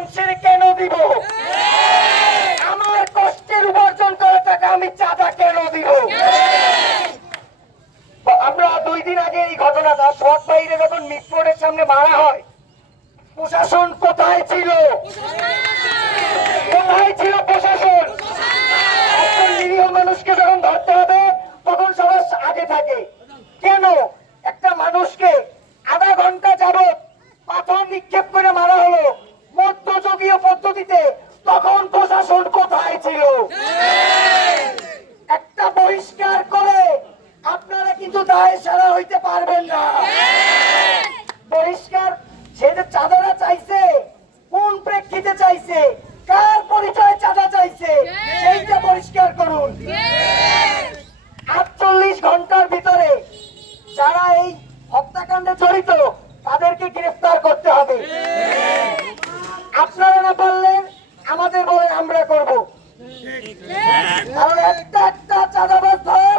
মানুষের কেন দিব? আমার কষ্টের উপার্জন করা টাকা আমি চাঁদা কেন দিব? আমরা 2 দিন আগে এই ঘটনাটা সৎ বাইরে যখন মিটফোর্ডের সামনে মারা হয়, প্রশাসন কোথায় ছিল? কোথায় ছিল প্রশাসন? একজন নিরীহ মানুষকে যখন ধরতে হবে তখন সবার আগে থাকে। কেন একটা মানুষকে আধা ঘন্টা যাবত পাথর নিক্ষেপ করে মারা হলো মধ্যযুগীয় পদ্ধতিতে, তখন প্রশাসন কোথায় ছিল? একটা বহিষ্কার করে আপনারা কিন্তু দায় সারা হইতে পারবেন না। বহিষ্কার সে যে চাঁদারা চাইছে, কোন প্রেক্ষিতে চাইছে, কার পরিচয় চাঁদা চাইছে, সেইটা পরিষ্কার করুন। 48 ঘন্টার ভিতরে যারা এই হত্যাকাণ্ডে জড়িত তাদেরকে গ্রেফতার করতে হবে। আপনারা না পারলেন আমাদের বলেন, আমরা করব। কারণ একটা চাঁদাবাজ ধর,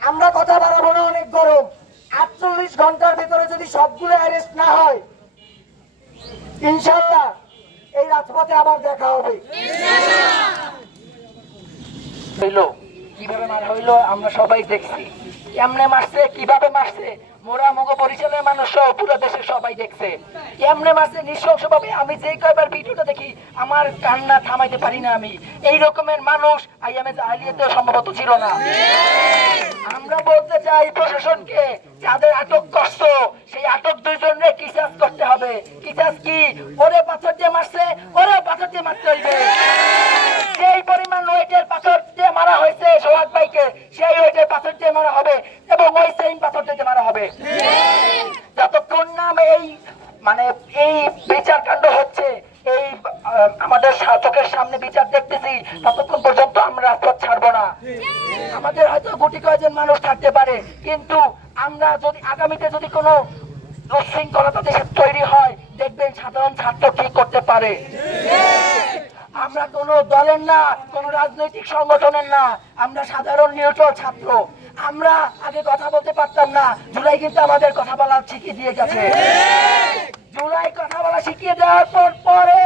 আমরা কথা বাড়াবো না, অনেক গরম। 48 ঘন্টার ভিতরে যদি সবগুলো অ্যারেস্ট না হয়, ইনশাল্লাহ এই রাজপথে আবার দেখা হবে। কিভাবে মারা হইলো আমরা সবাই দেখছি, কেমনে মারছে, কিভাবে মারছে, মোরা মগ পরিচালনের মানুষ সহ পুরো দেশের সবাই দেখছে কেমনে মারছে নৃশংস ভাবে। আমি যে কয়বার ভিডিওটা দেখি আমার কান্না থামাইতে পারি না। আমি এই রকমের মানুষ আইএমএস আলিয়াতেও সম্ভবত ছিল না। আমরা বলতে চাই প্রশাসনকে, যাদের আটক করছো সেই আটক 2 জনকে কিসাস করতে হবে। কিসাস কি? ওরে পাথর দিয়ে মারছে, ওরে পাথর দিয়ে মারতে হইবে। সেই পরিমাণ ওয়েটের পাথর দিয়ে মারা হয়েছে সোহাগ ভাইকে, সেই ওয়েটের পাথর দিয়ে মারা হবে এবং ওই সেম পাথর দিয়ে মারা হবে। যতক্ষণ না এই বিচার কাণ্ড হচ্ছে, এই আমাদের চোখের সামনে বিচার দেখতেছি, ততক্ষণ পর্যন্ত আমরা রাজপথ ছাড়বো না। আমাদের হয়তো গুটি কয়েকজন মানুষ থাকতে পারে, কিন্তু আমরা যদি আগামীতে যদি কোনো উচ্ছৃঙ্খলতা দেশে তৈরি হয়, দেখবেন সাধারণ ছাত্র কি করতে পারে। আমরা কোন দলের না, কোন রাজনৈতিক সংগঠনের না, আমরা সাধারণ নিউট্রাল ছাত্র। আমরা আগে কথা বলতে পারতাম না, জুলাই কিন্তু আমাদের কথা বলা শিখিয়ে দিয়ে গেছে। জুলাই কথা বলা শিখিয়ে দেওয়ার পরে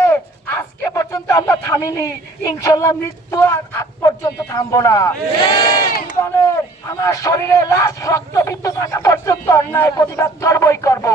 আজকে পর্যন্ত আমরা থামিনি, ইনশাল্লাহ মৃত্যু আগ পর্যন্ত থামবো না। জীবনের আমার শরীরে লাশ রক্ত বিন্দু থাকা পর্যন্ত অন্যায় প্রতিবাদ করবই করবো।